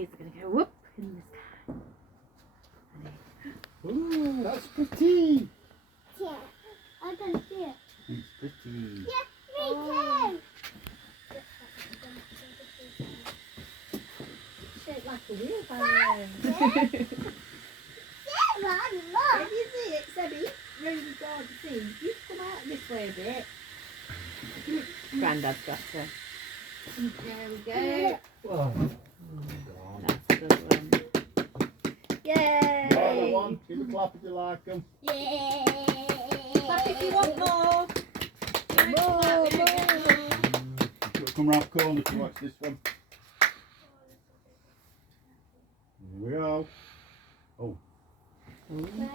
these are going to go whoop in the sky. Ooh, that's pretty. Yeah, I can see it. It's pretty. Yeah, me too. Shaped like a wheelbarrow. Look. Can you see it, Sebby? Really hard to see. You come out this way a bit. Grandad's got to. There we go. Whoa. That's a good one. Yay! Another one. Give a clap if you like them. Yeah. Clap if you want more. Come round the corner to watch this one. Here we go. Oh. Ta-da.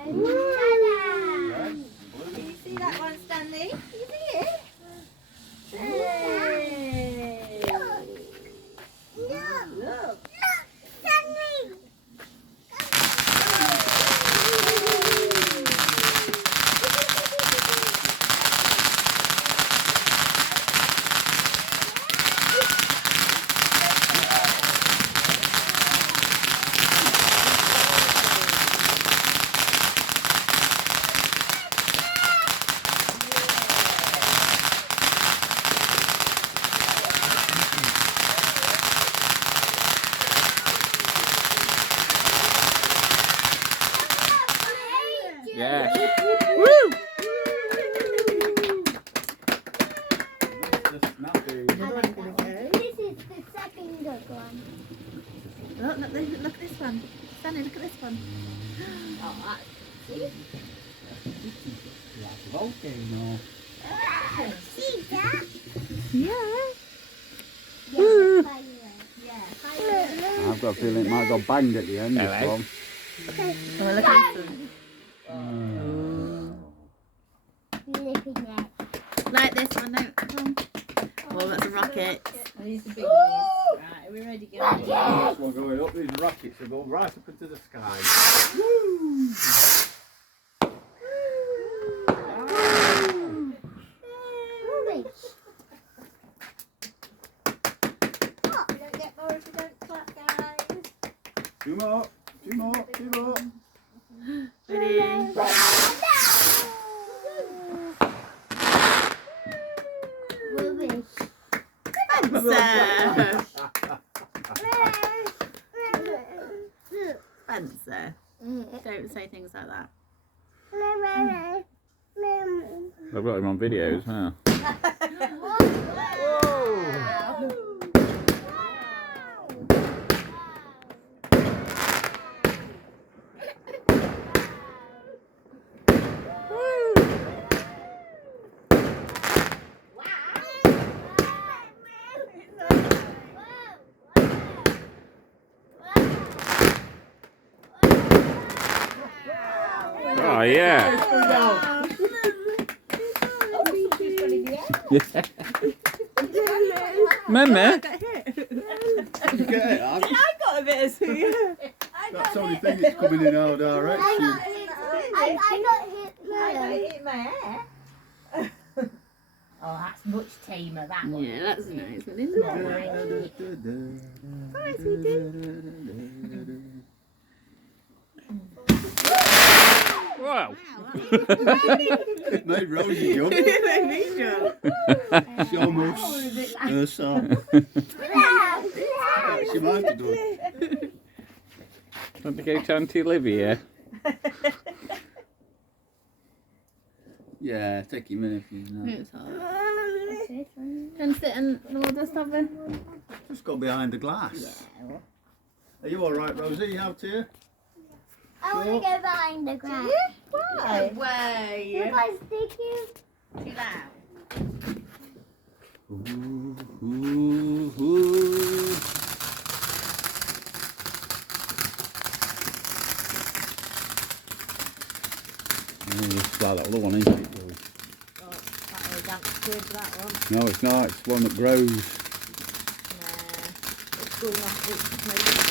Right. Can you see that one, Stanley? Can you see it? Hey! Look! Sunny. Yeah. Woo! That's the snappy. This is the second good one. Look at this one. Stanley, look at this one. Oh, that's... See? Like a volcano. See that? Yeah. Woo! Yeah. I've got a feeling it might go bang at the end, this Hello. one. Oh, look at this one. Flipping it. Like this one, no. Come on. Oh, that's a rocket. These are biggies. Right, are we ready, guys? This one going up, these rockets are going right up into the sky. Woo! We don't get more if we don't clap, guys. Two more. Ready? Rubbish. Spencer! Spencer. Don't say things like that. I've got him on video as well. Oh yeah. Yeah. Mama. I got a bit of sweet. That's the only thing that's coming in our direction. I got hit my hair. Oh, that's much tamer, that one. Yeah, that's a nice one, isn't it? Nice, we did. Wow. It made Rosie jump. She almost song. She might have done. Want to go to Auntie Olivia? Yeah, take your minute if you know. It's hard. Can sit and we'll just have a... Just go behind the glass. Are you alright, Rosie? You out here? I want to go behind the grass. Why? Way. Look how sticky. Too loud. Ooh, ooh, ooh. It's like that other one, isn't it? Oh, that'll dance good, that one. No, it's not. It's one that grows. Nah. It's going off. It's maybe...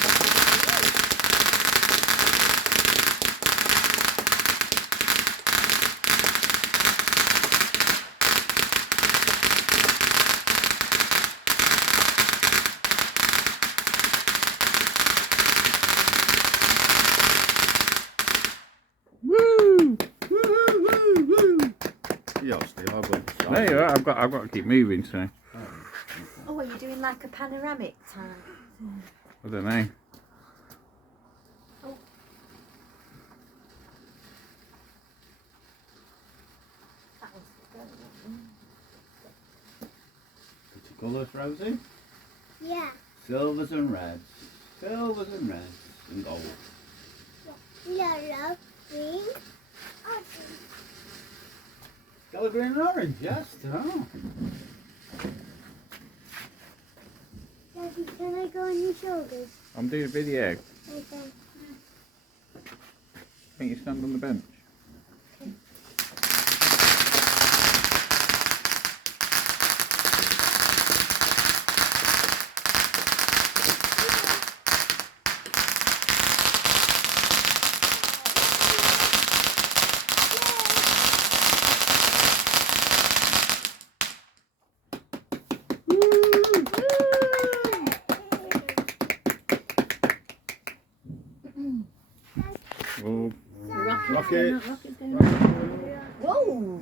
You're still, I'll go. There you are. I've got to keep moving, so Oh, are you doing like a panoramic type? I don't know. That was Pretty colours, Rosie. Yeah. Silvers and reds. Silvers and reds. And gold. Yellow, green, orange. Yellow, green and orange, yes. Oh. Daddy, can I go on your shoulders? I'm doing a video. Okay. Can you stand on the bench? Oh, Rocket. whoa!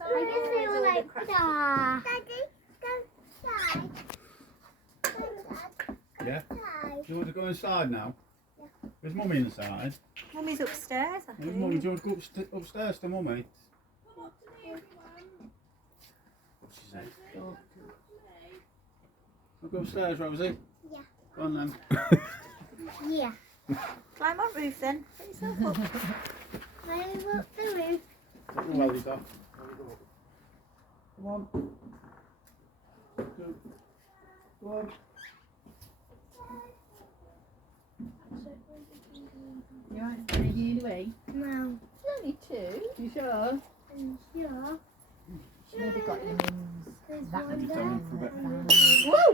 I guess they were like, da. Daddy, go inside. Yeah. Do you want to go inside now? Yeah. There's Mummy inside. Mummy's upstairs, I Where's think. Mummy? Do you want to go upstairs to Mummy? What's she saying? We'll go upstairs, Rosie. Yeah. Go on then. Yeah. Climb on roof then. Put yourself up. Climb up the roof. Put your wellies off. Come on. Go. Go on. You alright, taking it away? No. Only two. You sure? Yeah. Maybe got your mums. There's That one would there. Tell me for a bit. Whoa!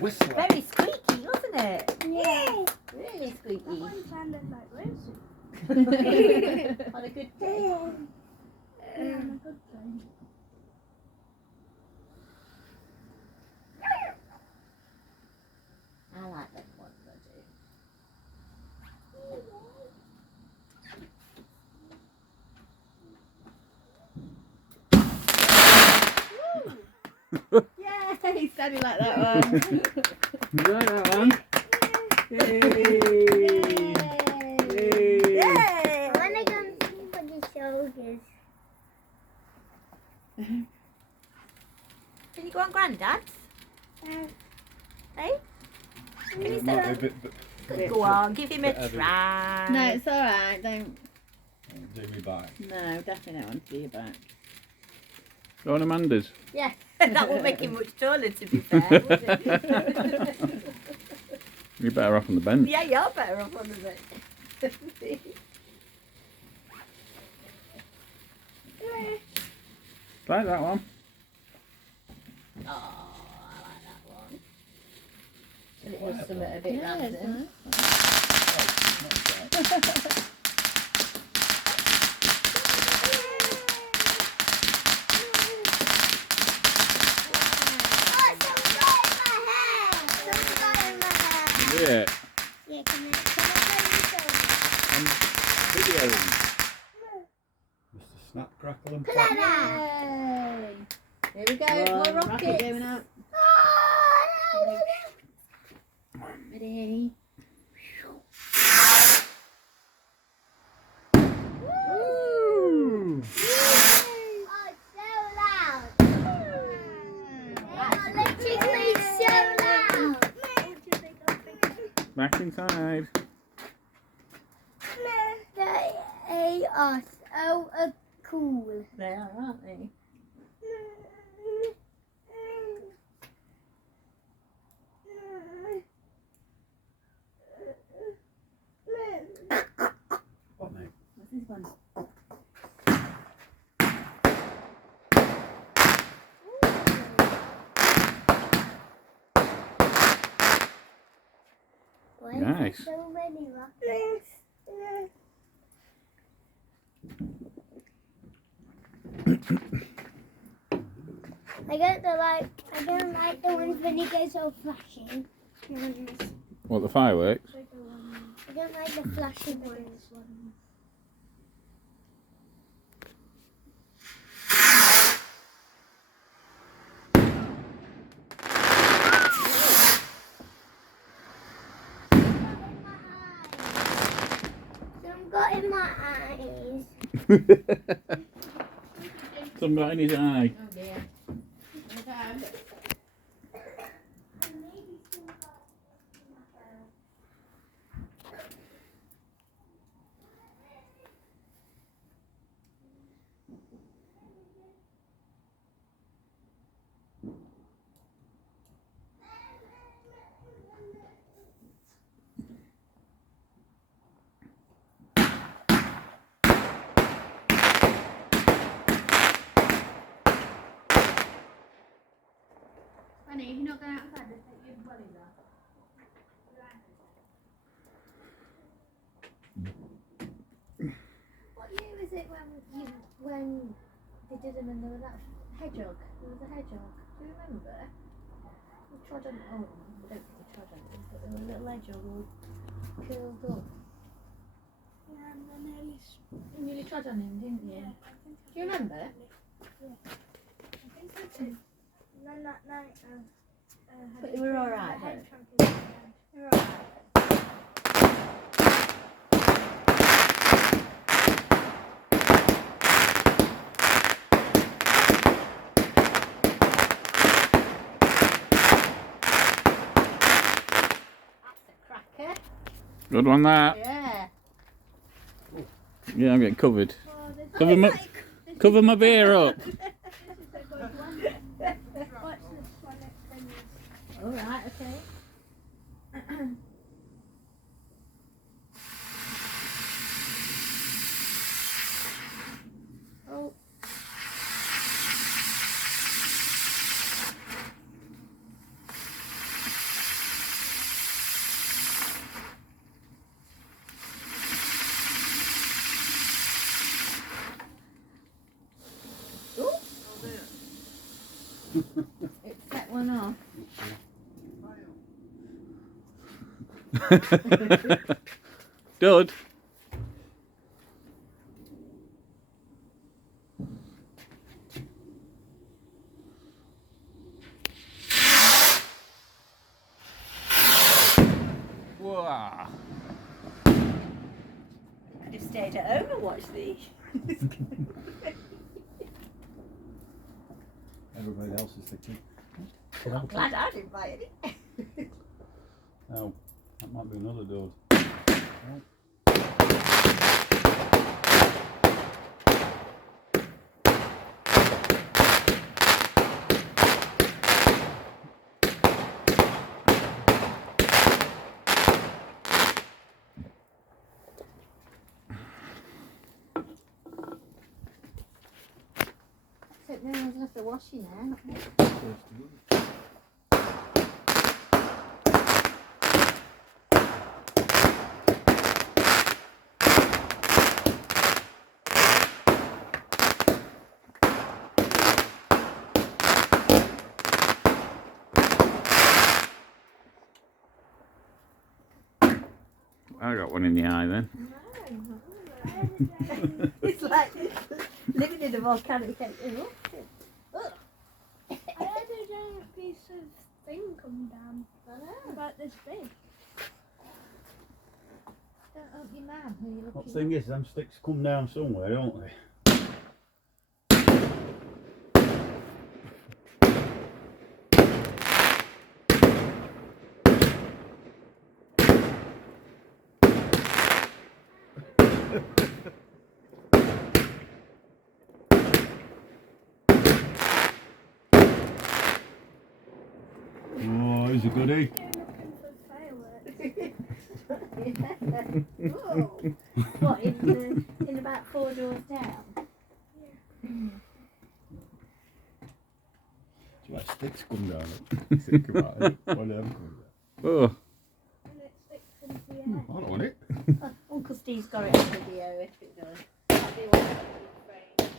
Whistle. Very squeaky, wasn't it? Yeah. Really squeaky. Sounded like this. On a good day. I like that one, I do. Yay! Sounded like that one. you like that one? Yay! Yay! I want to go and see for the shoulders. Can you go on Grandad's? Hey? Can you Might say be a bit, go on, give him a bit heavy. try. No, it's alright. Don't. do me back. No, definitely don't want to be your back. Go on Amanda's. Yeah. That won't make him much taller, to be fair, would it? You're better off on the bench. Yeah, you're better off on the bed. Like that one. Oh, I like that one. And it was something a bit random. Yeah. Yeah, can I I'm videoing. Mr. Snap, Crackle and play Pop. that? Here we go. More rockets. Going out. Ready? Woo! Oh, so loud. Oh, electrically so loud. Right. back inside. They are so cool. They are, aren't they? What, mate? What's this one? Why Nice. is there so many rockets? I don't like the ones when it goes all flashing. What, the fireworks? I don't like the flashing ones. Some got in my eyes. Some got in his eye. Oh dear. Okay. Honey, if you're not going outside, just take your wellies off. What year was it when they did them and there was that hedgehog? There was a hedgehog. Do you remember? We trod on. Oh, I don't think we trod on it, but there was a little hedgehog all curled up. Yeah, and then You nearly trod on him, didn't you? Do you remember? I think I did. And then that night, But they were alright, the though. hedgehog in my bed. You're alright. That's a cracker. Good one, that. Yeah. Yeah, I'm getting covered. Oh, this Cover my beer up. is a good one. Watch this one. It finishes. Alright, okay. Oh. Ooh. It set one off. Good. Wow. Could have stayed at home and watched these. Everybody else is thinking. I'm glad I didn't buy any. Oh, that might be another door. Except no one's left the washing out. I got one in the eye then. It's like living in a volcanic eruption. Ugh. I had a giant piece of thing come down I know. about this big. Don't open your mouth when you're What looking. thing is, them sticks come down somewhere, don't they? a goodie. What, in about 4 doors down? Do you like sticks come down it? Think about it. One of them come down. Oh, I don't want it. Uncle Steve's got it on video if it does. That'd be one of the frames.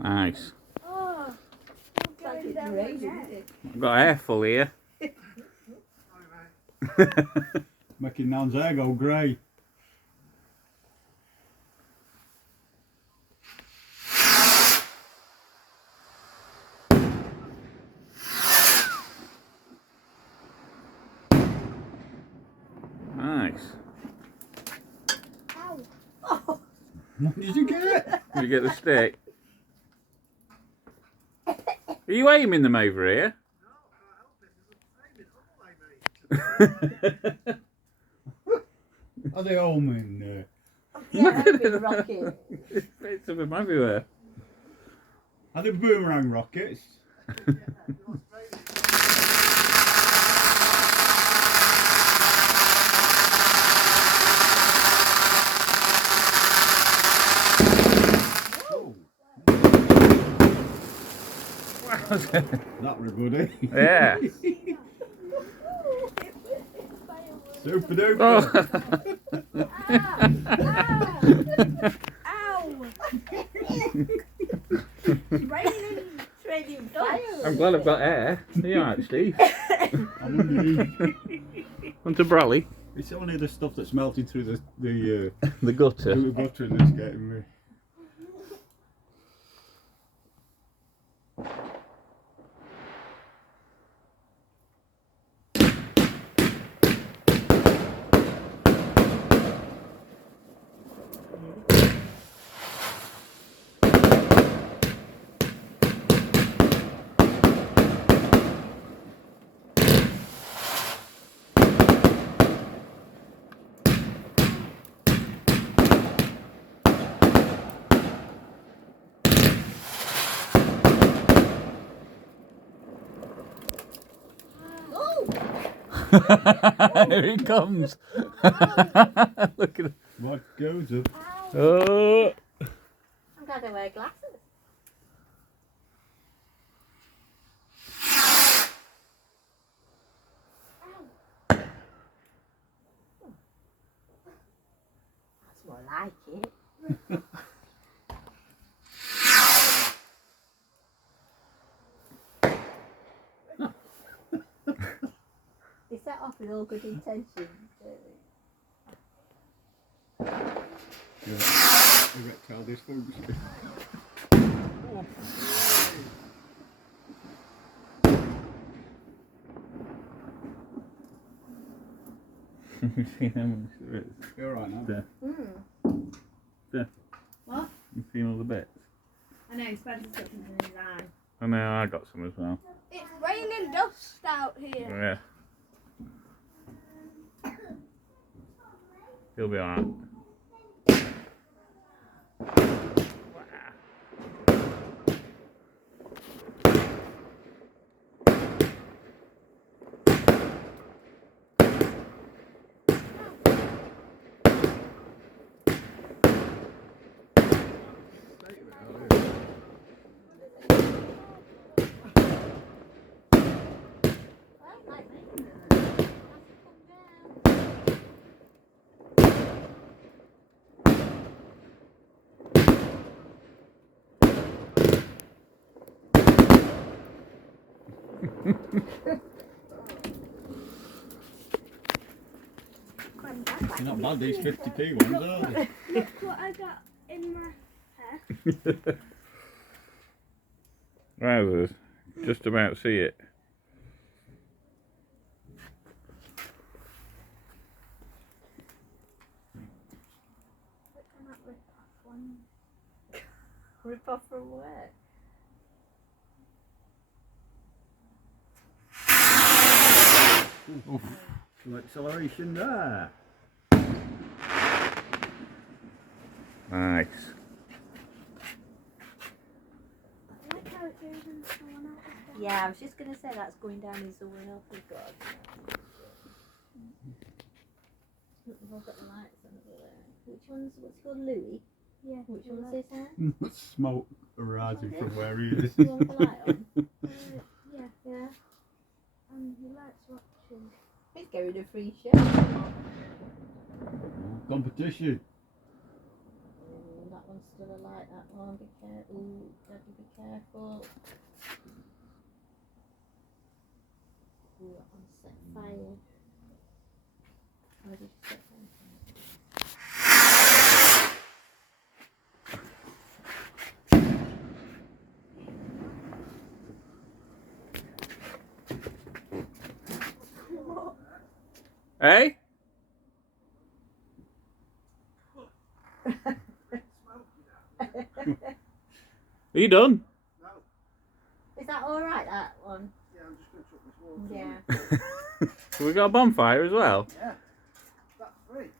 nice. Oh, Like it's raining, isn't it? I've got a hair full here. Making Nan's hair go grey. Nice. ow. Oh, What did you get? Did you get the stick? Are you aiming them over here? Are they home in there? yeah, that'd be a rocket. Bits of them everywhere. Are they boomerang rockets? Oh, that were a goodie. Yeah. Super duper. Oh. Ow. It's raining fire. I'm glad I've got air. Are you alright, Steve? I'm underneath. Want a brolly? It's only the stuff that's melting through the The gutter. gutter that's getting me. Here he comes. Look at him. What goes up? Oh. I'm glad I wear glasses. That's more like it. They set off with all good intentions, don't they? You got child dysfunction. You see how much there is? You're right now. There. Mm. What? You seen all the bits? I know, Spencer's got something in his eye. I know, I got some as well. It's raining dust out here. Yeah. He'll be alright. They're not bad, these 50p ones, are they? Look what I got in my hair. Wowzers. Just about see it. Rip off from work. Oof. Some acceleration there. Nice. I like how it goes in someone else's. Yeah, I was just going to say that's going down in someone else's garden. Look, we've all got the lights on over there. Which one's, what's it called, Louis? Yeah. Which one's this one? Smoke arising from where he is. You want the light on? Yeah. Yeah. He likes watching. He's getting a free show. Competition. Ooh, that one's still alight, that one. Be careful. Ooh, Daddy, be careful. Ooh, that one's set fire. How did you set fire? Hey? Are you done? Is that alright, that one? Yeah, I'm just going to chuck this water. Yeah. So we got a bonfire as well? Yeah, that's free.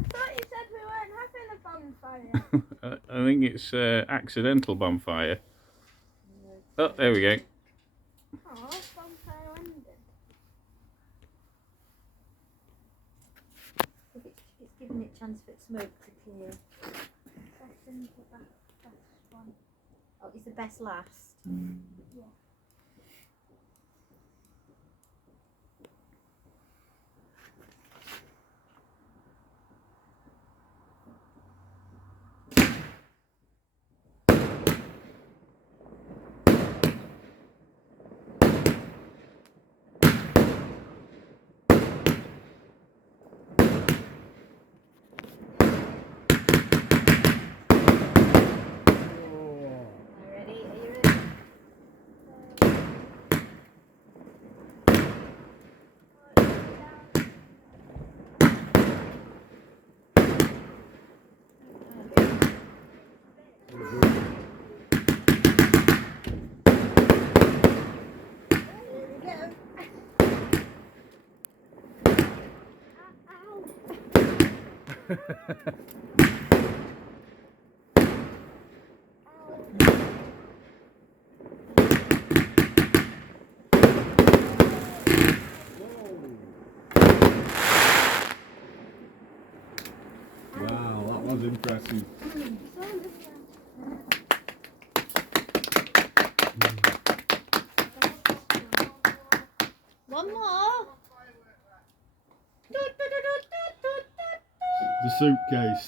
I thought you said we weren't having a bonfire. I think it's accidental bonfire. Oh, there we go. Oh, bonfire ended. It's giving it a chance for smoke to clear. Second to best one. Oh, it's the best last. Yeah. Wow, that was impressive. One more. The suitcase.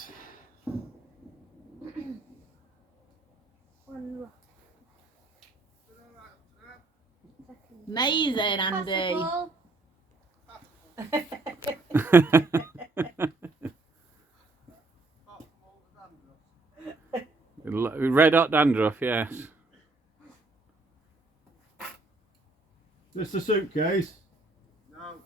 One left. Amazing, Andy. Red hot dandruff, yes. This the suitcase? No.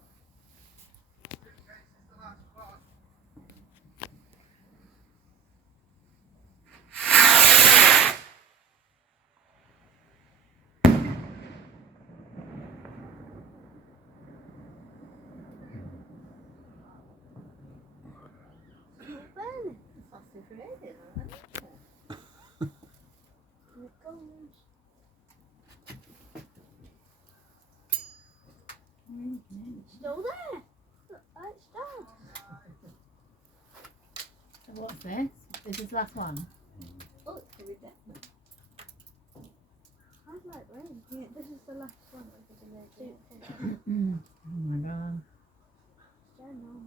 Still there. It's done. So what's this? This is the last one. Oh, it's very definite. I'd like rain. Yeah, this is the last one. Oh my god. Don't know.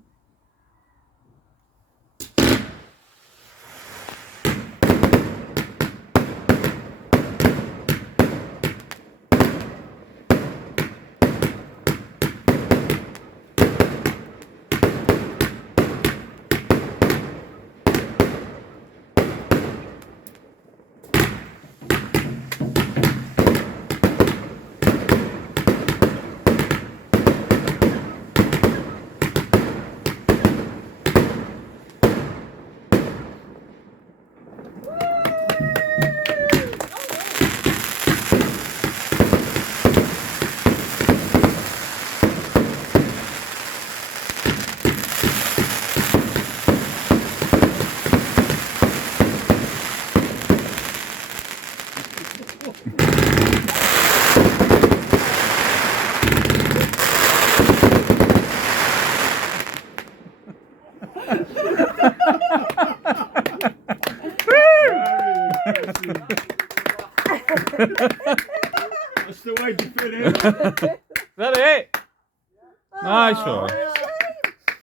That's the way to finish. Is that it? Nice one. Oh,